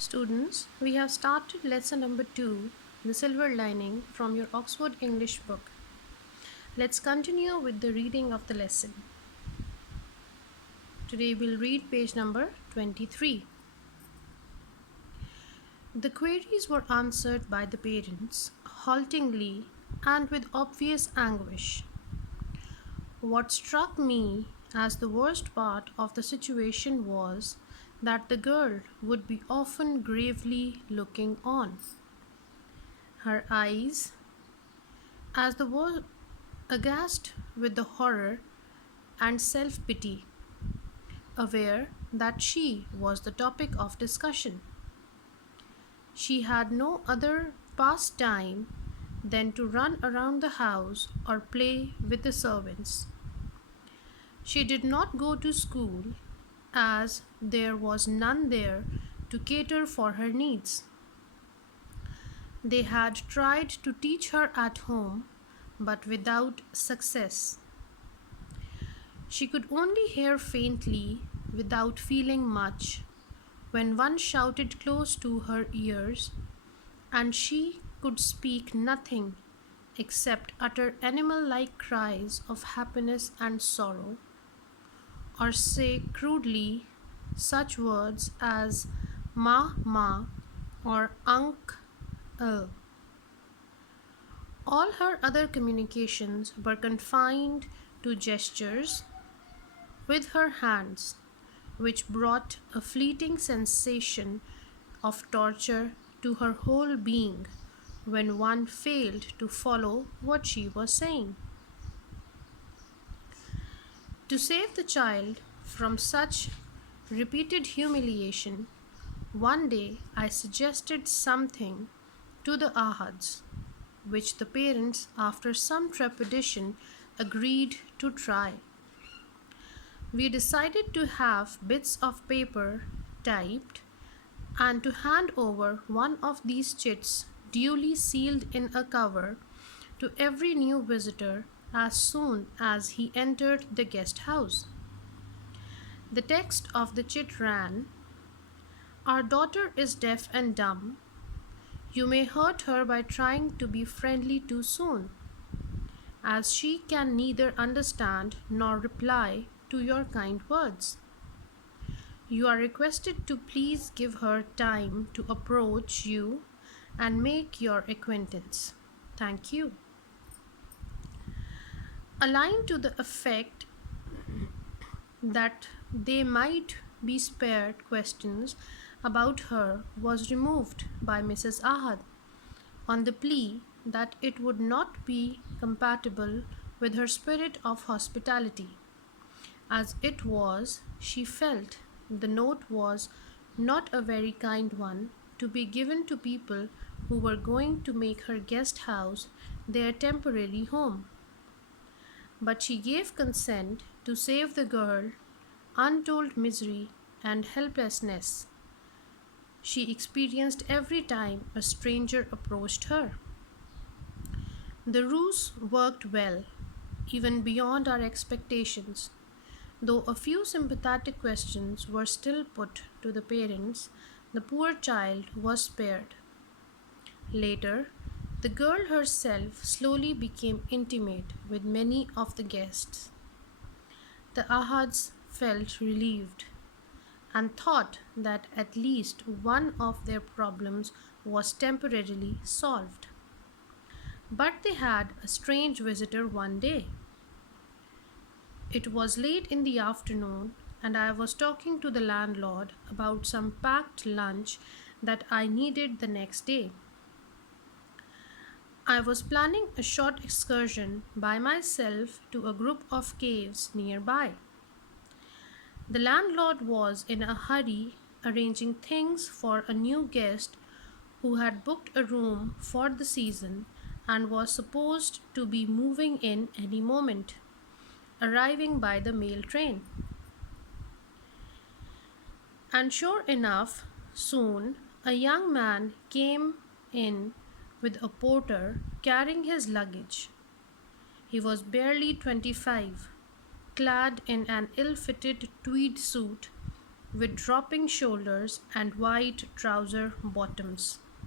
Students, we have started lesson number 2, The Silver Lining, from your Oxford English book. Let's continue with the reading of the lesson. Today we'll read page number 23. The queries were answered by the parents, haltingly and with obvious anguish. What struck me as the worst part of the situation was that the girl would be often gravely looking on. Her eyes, as the were aghast with the horror and self pity, aware that she was the topic of discussion. She had no other pastime than to run around the house or play with the servants. She did not go to school, as there was none there to cater for her needs. They had tried to teach her at home, but without success. She could only hear faintly, without feeling much, when one shouted close to her ears, and she could speak nothing except utter animal-like cries of happiness and sorrow, or say crudely such words as ma ma or unk. All her other communications were confined to gestures with her hands, which brought a fleeting sensation of torture to her whole being when one failed to follow what she was saying. To save the child from such repeated humiliation, one day I suggested something to the Ahads, which the parents, after some trepidation, agreed to try. We decided to have bits of paper typed and to hand over one of these chits duly sealed in a cover to every new visitor as soon as he entered the guest house. The text of the chit ran, "Our daughter is deaf and dumb. You may hurt her by trying to be friendly too soon, as she can neither understand nor reply to your kind words. You are requested to please give her time to approach you and make your acquaintance. Thank you." A line to the effect that they might be spared questions about her was removed by Mrs. Ahad on the plea that it would not be compatible with her spirit of hospitality. As it was, she felt the note was not a very kind one to be given to people who were going to make her guest house their temporary home. But she gave consent to save the girl untold misery and helplessness she experienced every time a stranger approached her. The ruse worked well, even beyond our expectations. Though a few sympathetic questions were still put to the parents, the poor child was spared. Later, the girl herself slowly became intimate with many of the guests. The Ahads felt relieved and thought that at least one of their problems was temporarily solved. But they had a strange visitor one day. It was late in the afternoon, and I was talking to the landlord about some packed lunch that I needed the next day. I was planning a short excursion by myself to a group of caves nearby. The landlord was in a hurry arranging things for a new guest who had booked a room for the season and was supposed to be moving in any moment, arriving by the mail train. And sure enough, soon a young man came in with a porter carrying his luggage. He was barely 25, clad in an ill-fitted tweed suit with dropping shoulders and wide trouser bottoms.